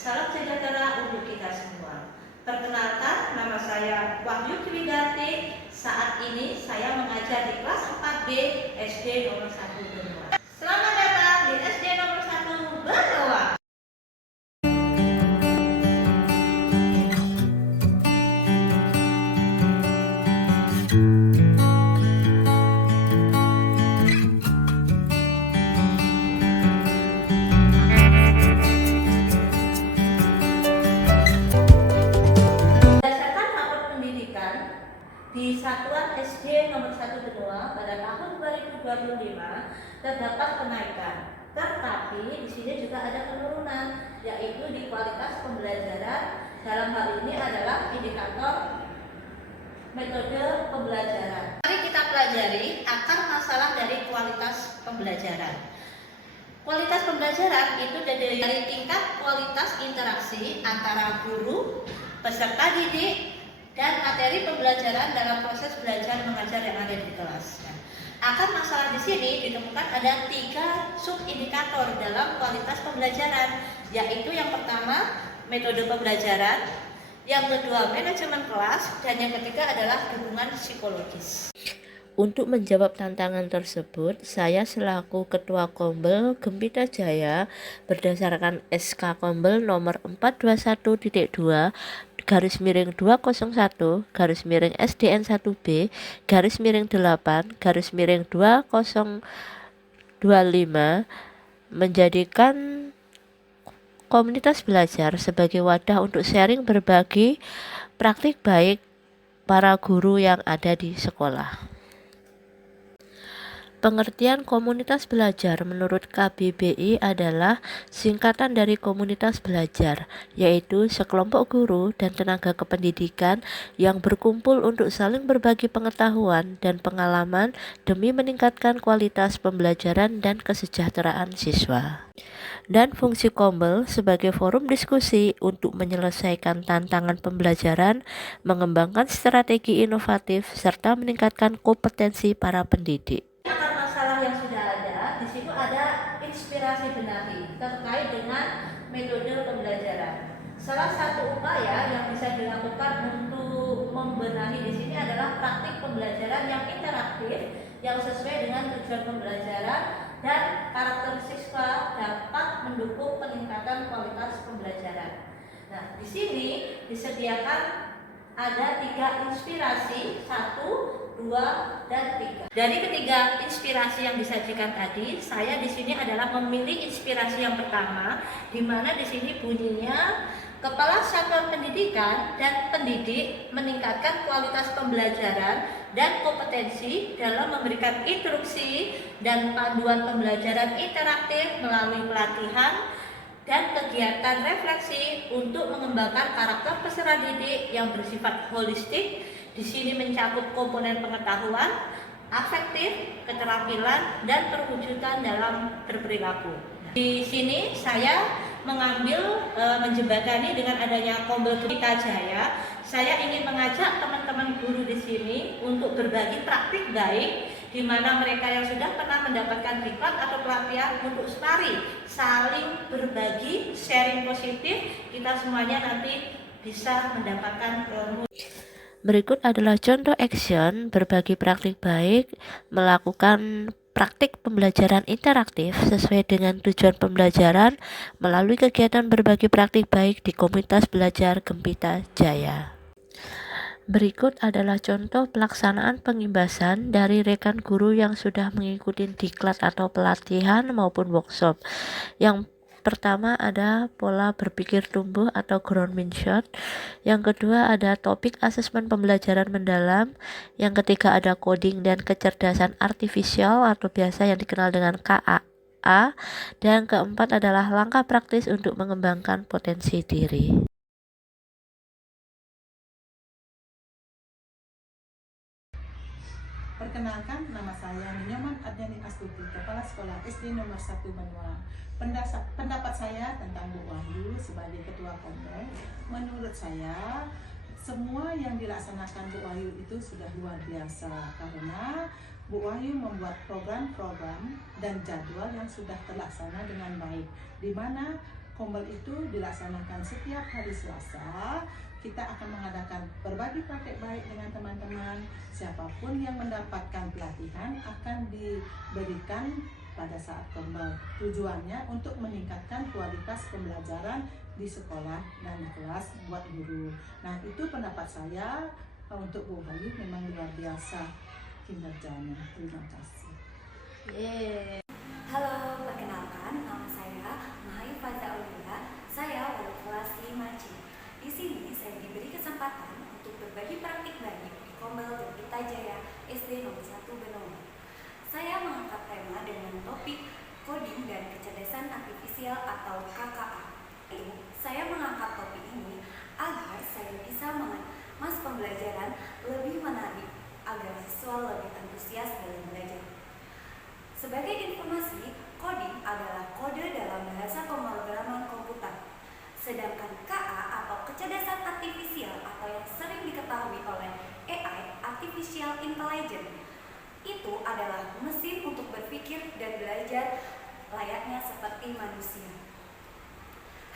Salam sejahtera untuk kita semua. Perkenalkan, nama saya Wahyu Triwidarti. Saat ini saya mengajar di kelas 4B SD nomor 1 Benoa. Selamat datang di SD nomor 1 Benoa. Di Satuan SD nomor 1 Benoa pada tahun 2025 terdapat kenaikan, tetapi di sini juga ada penurunan, yaitu di kualitas pembelajaran. Dalam hal ini adalah indikator metode pembelajaran. Mari kita pelajari akar masalah dari kualitas pembelajaran. Kualitas pembelajaran itu dari tingkat kualitas interaksi antara guru, peserta didik, dan materi pembelajaran dalam proses belajar mengajar yang ada di kelas. Akar masalah di sini ditemukan ada 3 subindikator dalam kualitas pembelajaran, yaitu yang pertama metode pembelajaran, yang kedua manajemen kelas, dan yang ketiga adalah dukungan psikologis. Untuk menjawab tantangan tersebut, saya selaku Ketua Kombel Gempita Jaya berdasarkan SK Kombel nomor 421.2 garis miring 201 garis miring SDN 1B garis miring 8 garis miring 2025 menjadikan komunitas belajar sebagai wadah untuk sharing berbagi praktik baik para guru yang ada di sekolah. Pengertian komunitas belajar menurut KBBI adalah singkatan dari komunitas belajar, yaitu sekelompok guru dan tenaga kependidikan yang berkumpul untuk saling berbagi pengetahuan dan pengalaman demi meningkatkan kualitas pembelajaran dan kesejahteraan siswa. Dan fungsi Kombel sebagai forum diskusi untuk menyelesaikan tantangan pembelajaran, mengembangkan strategi inovatif, serta meningkatkan kompetensi para pendidik. Inspirasi benahi terkait dengan metode pembelajaran. Salah satu upaya yang bisa dilakukan untuk membenahi di sini adalah praktik pembelajaran yang interaktif yang sesuai dengan tujuan pembelajaran dan karakteristik siswa dapat mendukung peningkatan kualitas pembelajaran. Nah, di sini disediakan ada 3 inspirasi, 1, 2, dan 3. Dari ketiga inspirasi yang disajikan tadi, saya di sini adalah memilih inspirasi yang pertama, di mana di sini bunyinya Kepala Satuan Pendidikan dan pendidik meningkatkan kualitas pembelajaran dan kompetensi dalam memberikan instruksi dan panduan pembelajaran interaktif melalui pelatihan dan kegiatan refleksi untuk mengembangkan karakter peserta didik yang bersifat holistik. Di sini mencakup komponen pengetahuan, afektif, keterampilan, dan perwujudan dalam berperilaku. Di sini saya mengambil menjembatani dengan adanya Kombel Gempita Jaya. Saya ingin mengajak teman-teman guru di sini untuk berbagi praktik baik, di mana mereka yang sudah pernah mendapatkan diklat atau pelatihan untuk mari saling berbagi, sharing positif. Kita semuanya nanti bisa mendapatkan ilmu. Berikut adalah contoh action berbagi praktik baik, melakukan praktik pembelajaran interaktif sesuai dengan tujuan pembelajaran melalui kegiatan berbagi praktik baik di komunitas belajar Gempita Jaya. Berikut adalah contoh pelaksanaan pengimbasan dari rekan guru yang sudah mengikuti diklat atau pelatihan maupun workshop. Yang pertama ada pola berpikir tumbuh atau growth mindset. Yang kedua ada topik asesmen pembelajaran mendalam. Yang ketiga ada coding dan kecerdasan artifisial atau biasa yang dikenal dengan KAA. Dan keempat adalah langkah praktis untuk mengembangkan potensi diri. Perkenalkan, nama saya Nyoman Adjani Astuti, Kepala Sekolah SD nomor 1 Benoa. Pendapat saya tentang Bu Wahyu sebagai Ketua Kombel, menurut saya semua yang dilaksanakan Bu Wahyu itu sudah luar biasa, karena Bu Wahyu membuat program-program dan jadwal yang sudah terlaksana dengan baik, di mana Kombel itu dilaksanakan setiap hari Selasa. Kita akan mengadakan berbagi praktek baik dengan teman-teman. Siapapun yang mendapatkan pelatihan akan diberikan pada saat kombel. Tujuannya untuk meningkatkan kualitas pembelajaran di sekolah dan di kelas buat guru. Nah, itu pendapat saya untuk Bu Bayu memang luar biasa kinerjanya. Terima kasih. Yeay. Halo, perkenalkan nama saya Mahai Faza Aulia. Saya wali kelas 5C. Di sini saya diberi kesempatan untuk berbagi praktik baik di Kombel Gempita Jaya SD nomor 1 Benowo. Saya mengangkat tema dengan topik coding dan kecerdasan artifisial atau KKA. Saya mengangkat topik ini agar saya bisa mengemas pembelajaran lebih menarik agar siswa lebih antusias dalam belajar. Sebagai informasi, coding adalah kode dalam bahasa pemrograman komputer. Sedangkan KA atau kecerdasan artifisial atau yang sering diketahui oleh AI, Artificial Intelligence, itu adalah mesin untuk berpikir dan belajar layaknya seperti manusia.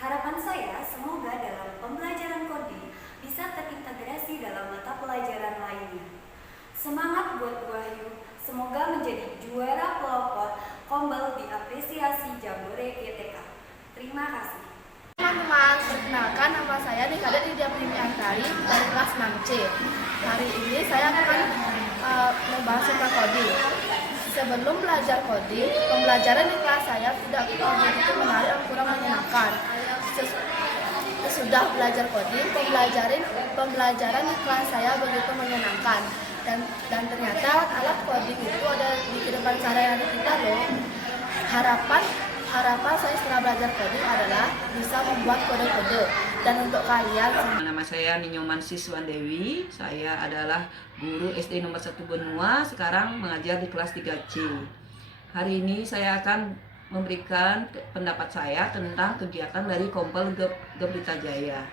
Harapan saya semoga dalam pembelajaran coding bisa terintegrasi dalam mata pelajaran lainnya. Semangat buat Bu Wahyu, semoga menjadi juara pelopor Kombel diapresiasi Jambore GTK. Terima kasih. Teman-teman, perkenalkan nama saya Nikada Nidia Primiantari dari kelas 6C. Hari ini saya akan membahas tentang coding. Sebelum belajar coding, pembelajaran di kelas saya tidak begitu menarik dan kurang menyenangkan. Sesudah belajar coding, pembelajaran di kelas saya begitu menyenangkan. Dan ternyata alat coding itu ada di kehidupan sehari-hari kita loh. Harapan saya setelah belajar coding adalah bisa membuat kode-kode. Dan untuk kalian, nama saya Ninyoman Siswan Dewi. Saya adalah guru SD nomor 1 Benua, sekarang mengajar di kelas 3C. Hari ini saya akan memberikan pendapat saya tentang kegiatan dari Kombel Gempita Jaya.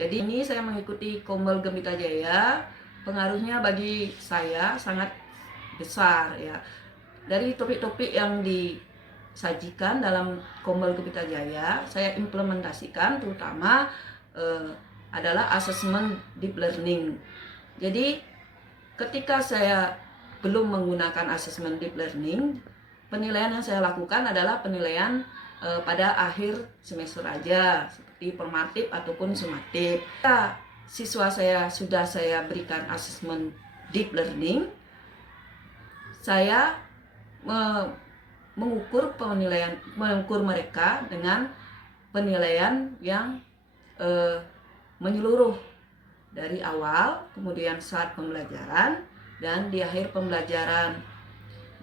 Jadi ini saya mengikuti Kombel Gempita Jaya, pengaruhnya bagi saya sangat besar ya. Dari topik-topik yang disajikan dalam Kombel Gempita Jaya, saya implementasikan terutama adalah asesmen deep learning. Jadi ketika saya belum menggunakan asesmen deep learning, penilaian yang saya lakukan adalah penilaian pada akhir semester aja, seperti formatif ataupun sumatif. Siswa saya sudah saya berikan asesmen deep learning, saya mengukur mereka dengan penilaian yang menyeluruh dari awal, kemudian saat pembelajaran, dan di akhir pembelajaran.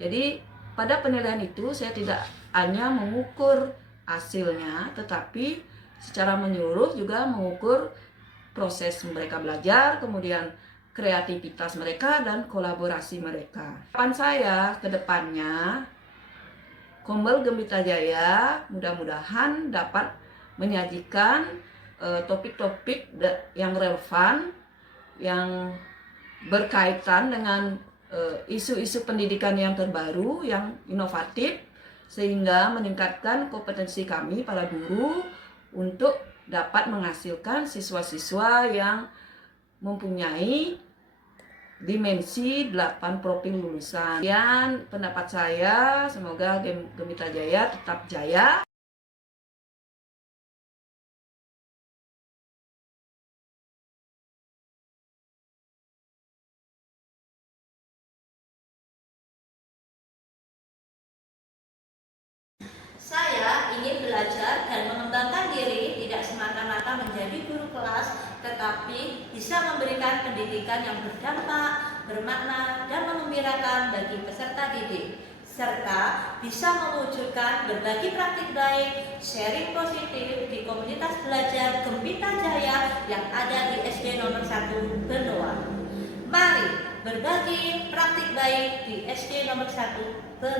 Jadi pada penilaian itu saya tidak hanya mengukur hasilnya, tetapi secara menyeluruh juga mengukur proses mereka belajar, kemudian kreativitas mereka dan kolaborasi mereka. Harapan saya ke depannya, Kombel Gempita Jaya mudah-mudahan dapat menyajikan topik-topik yang relevan, yang berkaitan dengan isu-isu pendidikan yang terbaru, yang inovatif, sehingga meningkatkan kompetensi kami para guru untuk dapat menghasilkan siswa-siswa yang mempunyai dimensi 8 profil lulusan. Sekian pendapat saya, semoga Gempita Jaya tetap jaya. Saya ingin belajar dan mengembangkan diri tidak semata-mata menjadi guru kelas, tetapi bisa memberikan pendidikan yang berdampak, bermakna, dan mengembirakan bagi peserta didik, serta bisa mewujudkan berbagi praktik baik, sharing positif di komunitas belajar Gempita Jaya yang ada di SD nomor 1 Benowo. Mari berbagi praktik baik di SD nomor 1 Benowo.